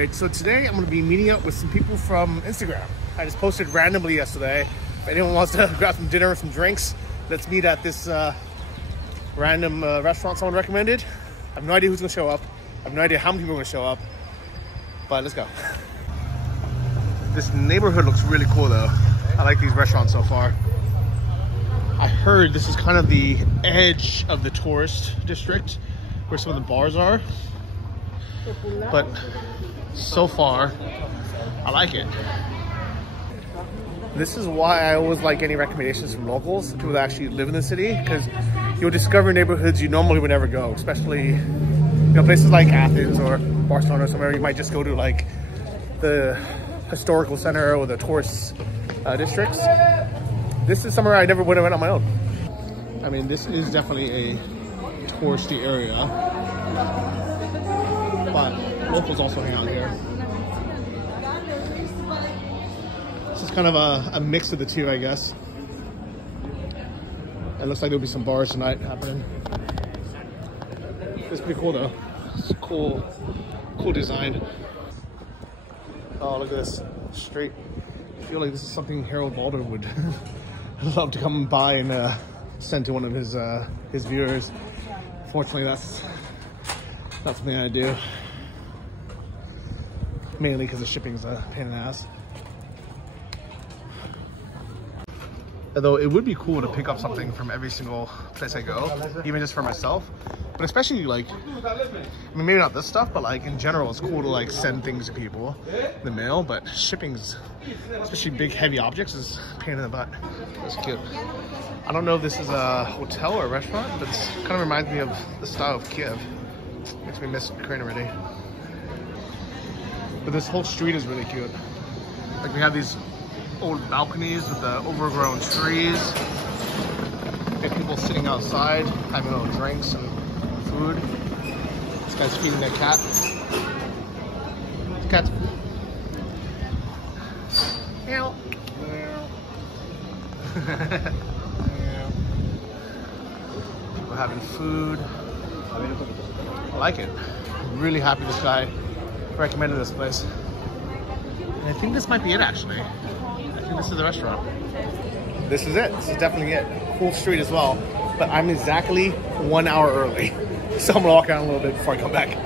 Alright, so today I'm going to be meeting up with some people from Instagram. I just posted randomly yesterday. If anyone wants to grab some dinner or some drinks, let's meet at this random restaurant someone recommended. I have no idea who's going to show up. I have no idea how many people are going to show up. But let's go. This neighborhood looks really cool though. I like these restaurants so far. I heard this is kind of the edge of the tourist district where some of the bars are. But so far, I like it. This is why I always like getting recommendations from locals, people that actually live in the city, because you'll discover neighborhoods you normally would never go, especially places like Athens or Barcelona or somewhere you might just go to, like the historical center or the tourist districts. This is somewhere I never would have went on my own. I mean, this is definitely a touristy area, but locals also hang out here. This is kind of a mix of the two, I guess. It looks like there'll be some bars tonight happening. It's pretty cool though. It's cool design. Oh, look at this street. I feel like this is something Harold Balder would love to come by and send to one of his viewers. Fortunately, that's not something I do. Mainly because the shipping's a pain in the ass. Although it would be cool to pick up something from every single place I go, even just for myself. But especially like, I mean, maybe not this stuff, but like in general, it's cool to like send things to people in the mail. But shipping's, especially big heavy objects, is a pain in the butt. That's cute. I don't know if this is a hotel or a restaurant, but it kind of reminds me of the style of Kiev. Makes me miss Ukraine already. But this whole street is really cute. Like we have these old balconies with the overgrown trees. We have people sitting outside, having little drinks and food. This guy's feeding their cat. Cat. Meow. People having food. I like it. I'm really happy this guy recommended this place. And I think this might be it actually. I think this is the restaurant. This is it. This is definitely it. Cool street as well. But I'm exactly 1 hour early. So I'm gonna walk around a little bit before I come back.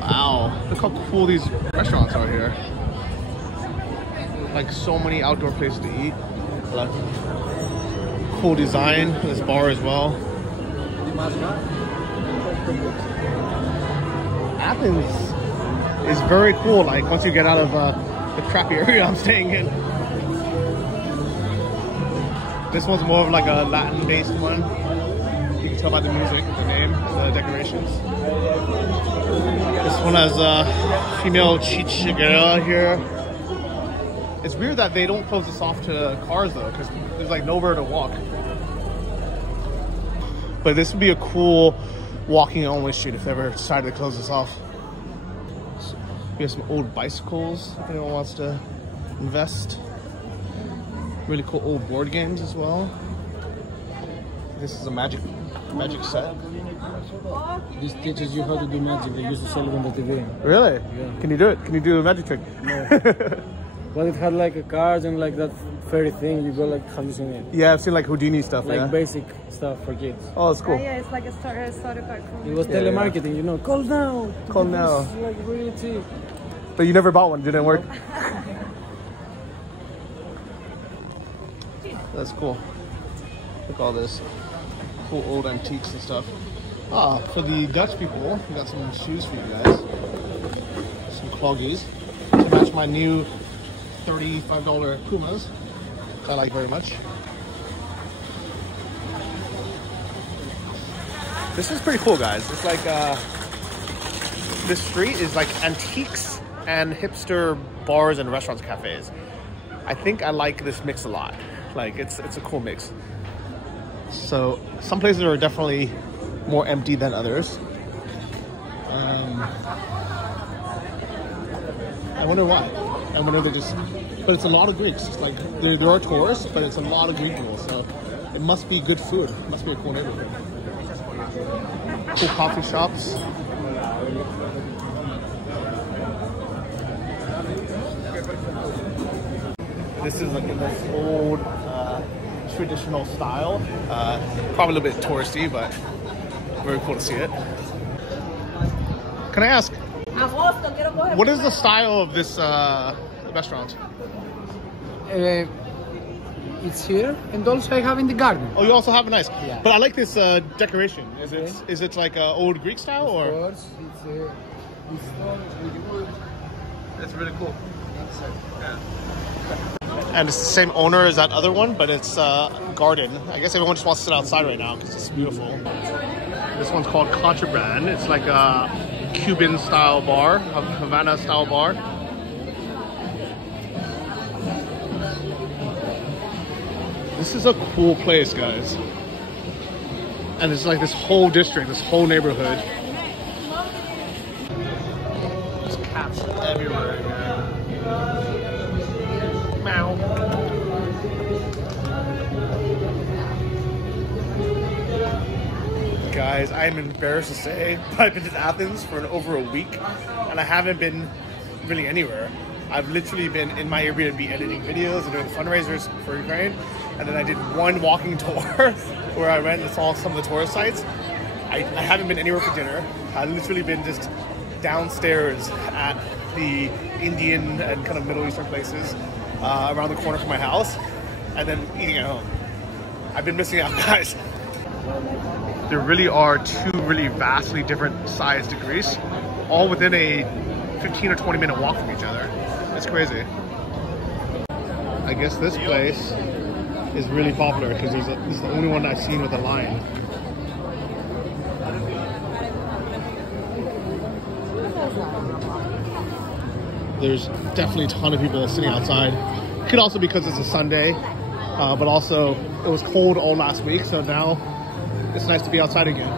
Wow, look how cool these restaurants are here. Like so many outdoor places to eat. Look. Cool design. This bar as well. Athens is very cool, like once you get out of the crappy area I'm staying in. This one's more of like a Latin-based one. You can tell by the music, the name, the decorations. This one has a female chichiguera here. It's weird that they don't close this off to cars though, because there's like nowhere to walk. But this would be a cool walking only street if they ever decided to close this off. We have some old bicycles if anyone wants to invest. Really cool old board games as well. This is a magic set. This teaches you how to do magic. They used to sell it on the TV. Really? Yeah. Can you do it? Can you do a magic trick? No. Well, it had like a card and like that fairy thing. You go like, have you seen it? Yeah, I've seen like Houdini stuff. Like yeah? Basic stuff for kids. Oh, it's cool. Yeah, it's like a starter card. It was telemarketing, you know. Call now. Call now. It's like really cheap. But you never bought one, didn't work? That's cool. Look at all this. Cool old antiques and stuff. Ah, for the Dutch people, we got some shoes for you guys. Some cloggies to match my new $35 Pumas, which I like very much. This is pretty cool, guys. It's like, this street is like antiques and hipster bars and restaurants, cafes. I think I like this mix a lot. Like, it's a cool mix. So, some places are definitely more empty than others. I wonder why. I wonder they're just... But it's a lot of Greeks. It's like, there are tourists, but it's a lot of Greek people. So, it must be good food. It must be a cool neighborhood. Cool coffee shops. This is like in this old traditional style. Probably a little bit touristy, but very cool to see it. Can I ask, what is the style of this restaurant? It's here, and also I have in the garden. Oh, you also have a nice. Yeah. But I like this decoration. Is it like old Greek style or? Of course, It's really cool. Yeah. And it's the same owner as that other one, but it's garden. I guess everyone just wants to sit outside right now because it's beautiful. This one's called Contraband. It's like a Cuban style bar, a Havana style bar. This is a cool place, guys. And it's like this whole district, this whole neighborhood. There's cats everywhere. Meow. Guys, I'm embarrassed to say, but I've been to Athens for over a week, and I haven't been really anywhere. I've literally been in my Airbnb editing videos and doing fundraisers for Ukraine, and then I did one walking tour where I went and saw some of the tourist sites. I haven't been anywhere for dinner. I've literally been just downstairs at the Indian and kind of Middle Eastern places around the corner from my house, and then eating at home. I've been missing out, guys. There really are two really vastly different sides to Greece, all within a 15 or 20 minute walk from each other. It's crazy. I guess this place is really popular because this is the only one I've seen with a line. There's definitely a ton of people sitting outside. Could also be because it's a Sunday, but also it was cold all last week, so now it's nice to be outside again.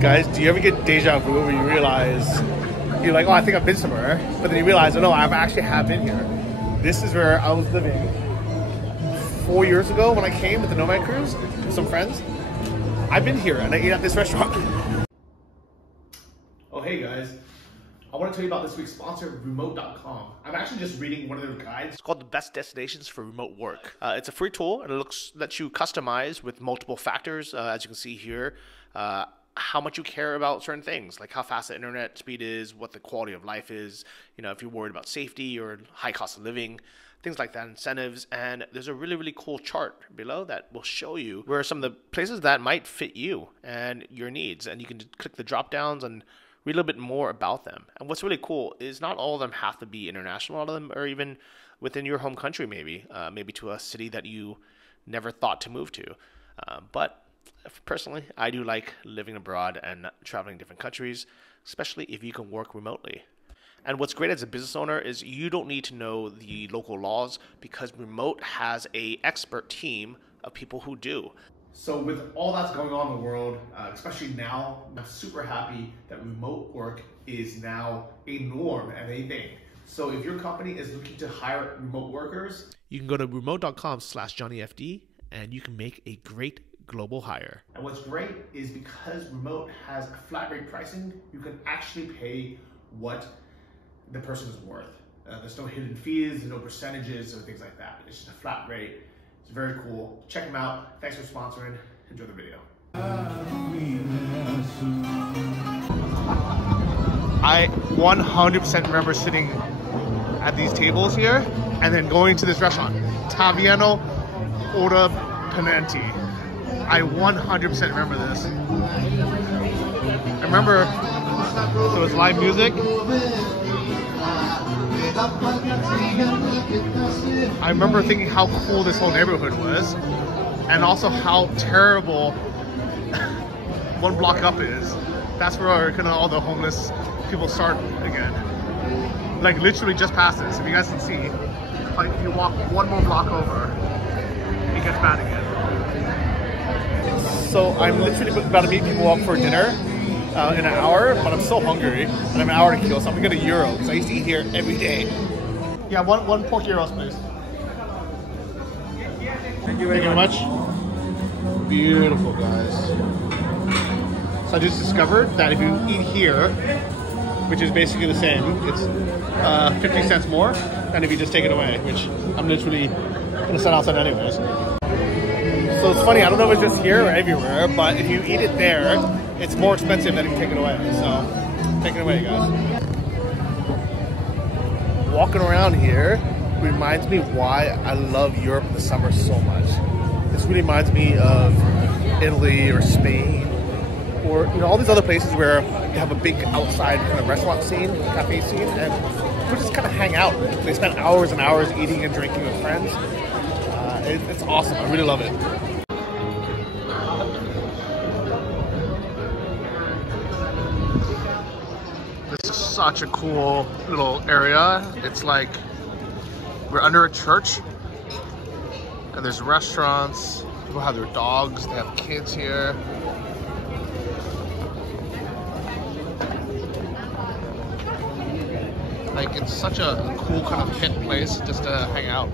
Guys, do you ever get deja vu where you realize, you're like, oh, I think I've been somewhere, but then you realize, oh no, I actually have been here. This is where I was living 4 years ago when I came with the Nomad Cruise with some friends. I've been here and I ate at this restaurant. Oh, hey guys. I want to tell you about this week's sponsor, Remote.com. I'm actually just reading one of their guides. It's called The Best Destinations for Remote Work. It's a free tool and it lets you customize with multiple factors, as you can see here. How much you care about certain things, like how fast the internet speed is, what the quality of life is, you know, if you're worried about safety or high cost of living, things like that, incentives. And there's a really, really cool chart below that will show you where are some of the places that might fit you and your needs. And you can just click the drop downs and read a little bit more about them. And what's really cool is not all of them have to be international. A lot of them are even within your home country, maybe to a city that you never thought to move to. But personally, I do like living abroad and traveling different countries, especially if you can work remotely. And what's great as a business owner is you don't need to know the local laws because Remote has an expert team of people who do. So with all that's going on in the world, especially now, I'm super happy that remote work is now a norm and a thing. So if your company is looking to hire remote workers, you can go to remote.com/JohnnyFD and you can make a great global hire. And what's great is because Remote has a flat rate pricing, you can actually pay what the person is worth. There's no hidden fees, there's no percentages or things like that. It's just a flat rate. It's very cool. Check them out. Thanks for sponsoring. Enjoy the video. I 100% remember sitting at these tables here and then going to this restaurant, Taviano Ora Penanti. I 100% remember this. I remember there was live music. I remember thinking how cool this whole neighborhood was, and also how terrible one block up is. That's where kind of all the homeless people start again. Like literally just past this. If you guys can see, like if you walk one more block over, it gets bad again. So I'm literally about to meet people up for dinner in an hour, but I'm so hungry and I have an hour to kill, so I'm gonna get €1 because I used to eat here every day. Yeah, one pork gyros, please. Thank you very much. Beautiful, guys. So I just discovered that if you eat here, which is basically the same. It's 50 cents more than if you just take it away, which I'm literally gonna set outside anyways. So it's funny, I don't know if it's just here or everywhere, but if you eat it there, it's more expensive than if you take it away. So take it away, guys. Walking around here reminds me why I love Europe in the summer so much. This really reminds me of Italy or Spain, or all these other places where they have a big outside kind of restaurant scene, cafe scene, and people just kind of hang out. They spend hours and hours eating and drinking with friends. It's awesome. I really love it. This is such a cool little area. It's like we're under a church, and there's restaurants. People have their dogs. They have kids here. Like, it's such a cool kind of hip place just to hang out.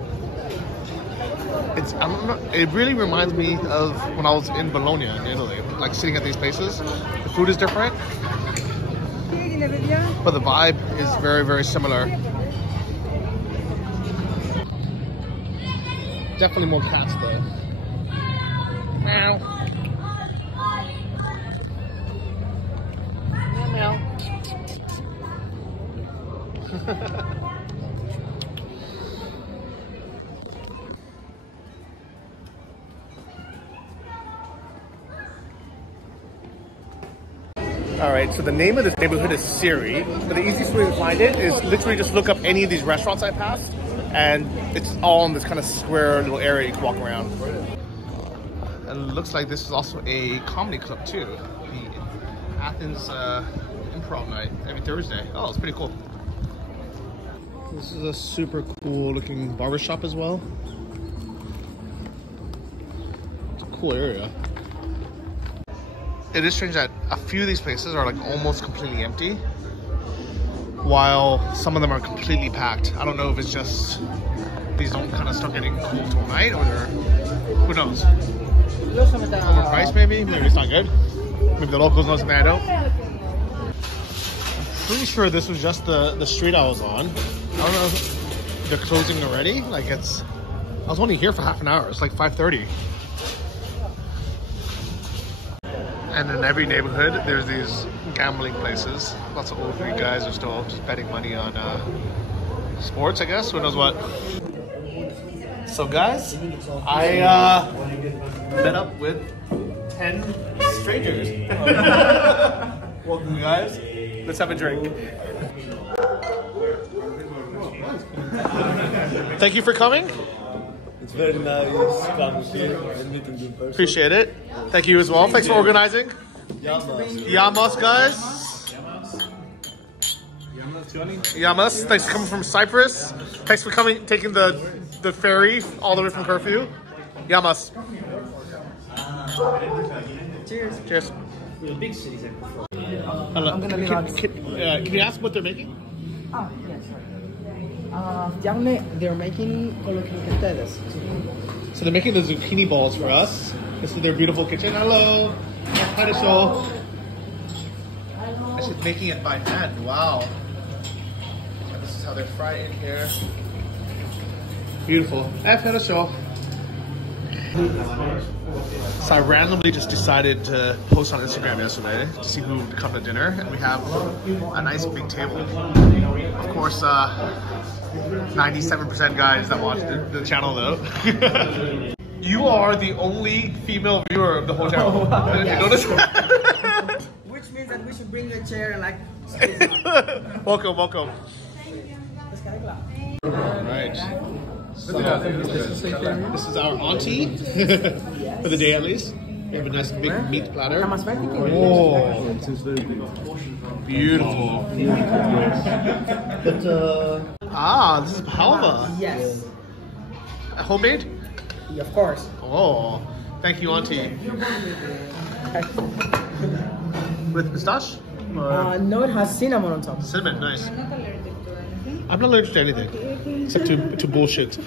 I don't know, it really reminds me of when I was in Bologna in Italy, like sitting at these places. The food is different, but the vibe is very, very similar. Definitely more cats though. Meow. Meow, meow. Alright, so the name of this neighborhood is Siri, but the easiest way to find it is literally just look up any of these restaurants I passed, and it's all in this kind of square little area you can walk around. And it looks like this is also a comedy club too. The Athens Improv night every Thursday. Oh, it's pretty cool. This is a super cool looking barber shop as well. It's a cool area. It is strange that a few of these places are like almost completely empty, while some of them are completely packed. I don't know if it's just these don't kind of start getting cool till night, or who knows. Overpriced maybe? Maybe it's not good. Maybe the locals know something I don't. I'm pretty sure this was just the street I was on. I don't know if they're closing already. Like I was only here for half an hour. It's like 5:30. And in every neighborhood, there's these gambling places. Lots of old Greek guys are still just betting money on sports, I guess. Who knows what. So guys, I met up with 10 strangers. Welcome, guys. Let's have a drink. Thank you for coming. It's very nice coming here and meeting you in person. Appreciate it. Thank you as well. Thanks for organizing. Yamas, guys. Yamas. Thanks for coming from Cyprus. Thanks for taking the ferry all the way from Curfew. Yamas. Cheers. Cheers. We're big cities. Hello. I'm gonna be honest. Can you ask what they're making? Ah, yes. They're making coloquiales. So they're making the zucchini balls for us. This is their beautiful kitchen. Hello. Hi to show. She's making it by hand. Wow. And this is how they're fried in here. Beautiful. Hi to show. So I randomly just decided to post on Instagram yesterday to see who would come to dinner, and we have a nice big table. Of course, 97% guys that watch the channel though. You are the only female viewer of the whole channel. Did you notice? Which means that we should bring a chair and like. Welcome. Alright. So, this is our auntie, for the day at least. We have a nice big meat platter. Oh, beautiful. This is halva. Yes. Homemade? Of course. Oh, thank you, auntie. With pistache? No, it has cinnamon on top. Cinnamon, nice. I'm not allergic to anything, except to bullshit.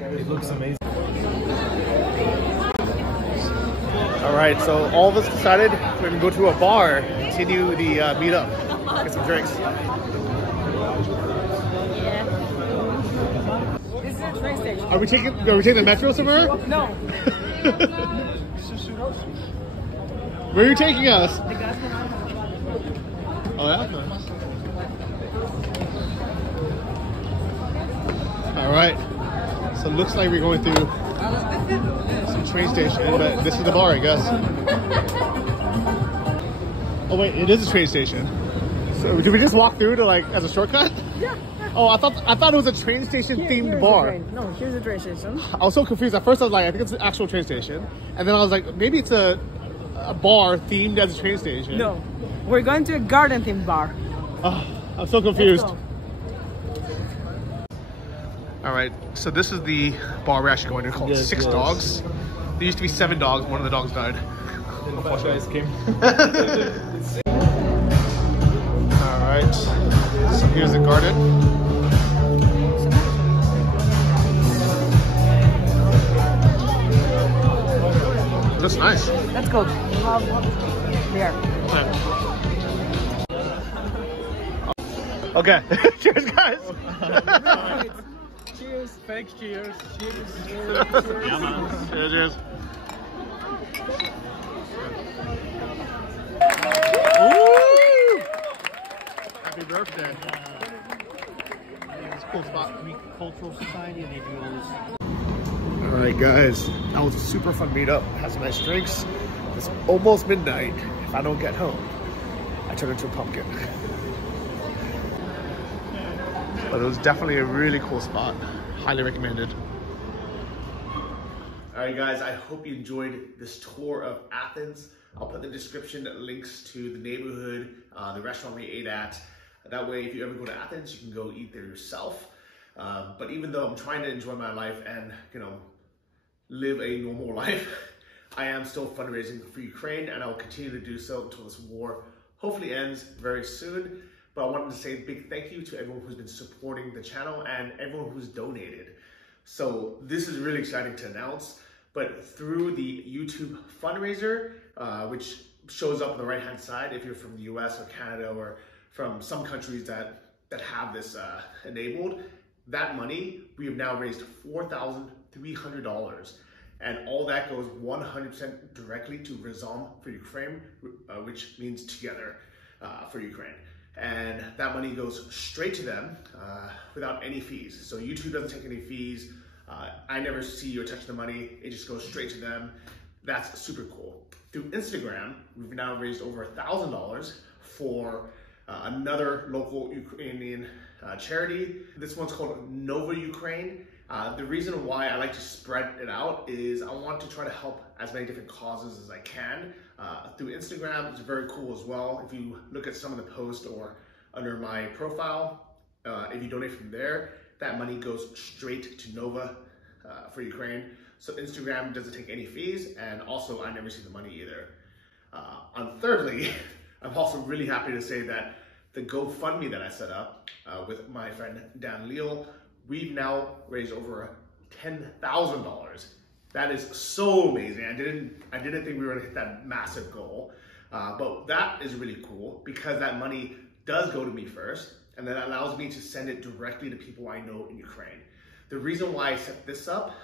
It looks amazing. All right, so all of us decided we're gonna go to a bar, continue the meetup, get some drinks. This is a train station. Are we taking the metro somewhere? No. Where are you taking us? Oh yeah? All right. So it looks like we're going through some train station, but this is the bar, I guess. Oh wait, it is a train station. So did we just walk through to like as a shortcut? Yeah. Oh, I thought it was a train station themed bar. No, here's a train station. I was so confused. At first I was like, I think it's an actual train station. And then I was like, maybe it's a bar themed as a train station. No, we're going to a garden themed bar. Oh, I'm so confused. Let's go. All right, so this is the bar we're actually going to called Six Dogs. There used to be 7 dogs. One of the dogs died. Five guys came. All right, so here's the garden. Looks nice. Let's go. There. Okay. Cheers, guys. Cheers. Fake cheers. Cheers. Cheers, cheers. Woo! Happy birthday. It's a cool spot. Cultural Society, and they do all this. All right, guys. That was a super fun meetup. Had some nice drinks. It's almost midnight. If I don't get home, I turn into a pumpkin. But it was definitely a really cool spot. Highly recommended. All right, guys, I hope you enjoyed this tour of Athens. I'll put in the description links to the neighborhood, the restaurant we ate at. That way, if you ever go to Athens, you can go eat there yourself. But even though I'm trying to enjoy my life and, you know, live a normal life, I am still fundraising for Ukraine, and I will continue to do so until this war hopefully ends very soon. But I wanted to say a big thank you to everyone who's been supporting the channel and everyone who's donated. So this is really exciting to announce, but through the YouTube fundraiser, which shows up on the right-hand side if you're from the US or Canada or from some countries that have this enabled, that money, we have now raised $4,300. And all that goes 100% directly to Razom for Ukraine, which means together for Ukraine. And that money goes straight to them without any fees. So YouTube doesn't take any fees. I never see or touch the money. It just goes straight to them. That's super cool. Through Instagram, we've now raised over $1,000 for another local Ukrainian charity. This one's called Nova Ukraine. The reason why I like to spread it out is I want to try to help as many different causes as I can. Through Instagram, it's very cool as well. If you look at some of the posts or under my profile, if you donate from there, that money goes straight to Nova for Ukraine. So Instagram doesn't take any fees, and also I never see the money either. And thirdly, I'm also really happy to say that the GoFundMe that I set up with my friend Dan Leal, we've now raised over $10,000. That is so amazing. I didn't think we were gonna hit that massive goal, but that is really cool because that money does go to me first, and then that allows me to send it directly to people I know in Ukraine. The reason why I set this up,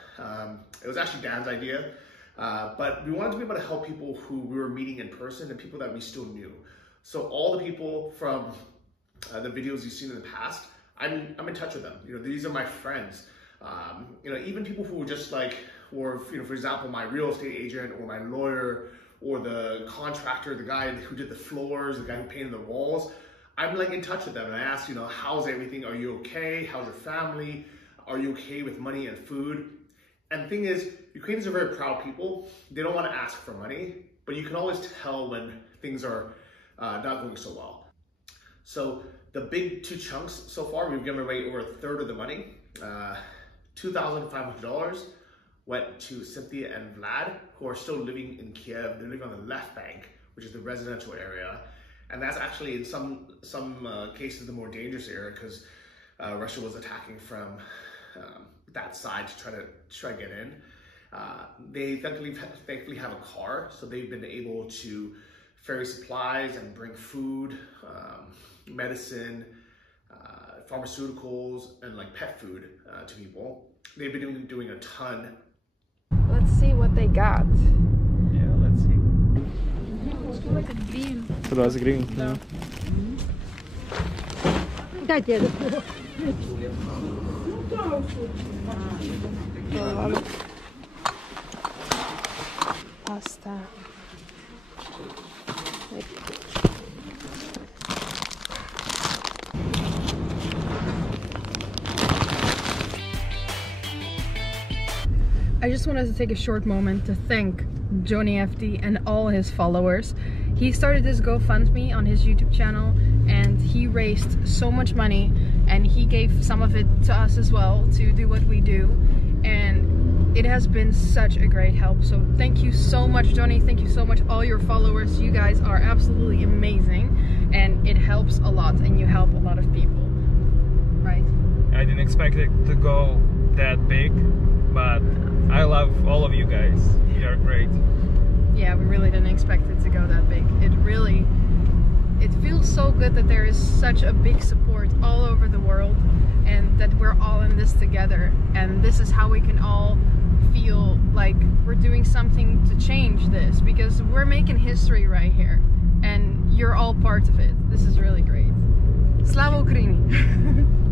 it was actually Dan's idea, but we wanted to be able to help people who we were meeting in person and people that we still knew. So all the people from the videos you've seen in the past, I'm in touch with them. You know, these are my friends. You know, even people who were just like, or you know, for example, my real estate agent or my lawyer or the contractor, the guy who did the floors, the guy who painted the walls. I'm like in touch with them and I ask, you know, how's everything? Are you okay? How's your family? Are you okay with money and food? And the thing is, Ukrainians are very proud people. They don't want to ask for money, but you can always tell when things are not going so well. So the big 2 chunks so far, we've given away over 1/3 of the money. $2,500 went to Cynthia and Vlad, who are still living in Kiev. They're living on the left bank, which is the residential area. And that's actually in some cases the more dangerous area because Russia was attacking from that side to try to get in. They thankfully have a car, so they've been able to ferry supplies and bring food, medicine, pharmaceuticals, and like pet food to people. They've been doing a ton. Let's see what they got. Yeah, let's see. Like a green. 20 гривен. Да. Дайте это. Pasta. I just wanted to take a short moment to thank Johnny FD and all his followers. He started this GoFundMe on his YouTube channel and he raised so much money, and he gave some of it to us as well to do what we do, and it has been such a great help. So thank you so much, Johnny. Thank you so much, all your followers. You guys are absolutely amazing, and it helps a lot, and you help a lot of people, right? I didn't expect it to go that big, but I love all of you guys. You are great. Yeah, we really didn't expect it to go that big. It feels so good that there is such a big support all over the world, and that we're all in this together, and this is how we can all feel like we're doing something to change this, because we're making history right here and you're all part of it. This is really great. Slava Ukraini!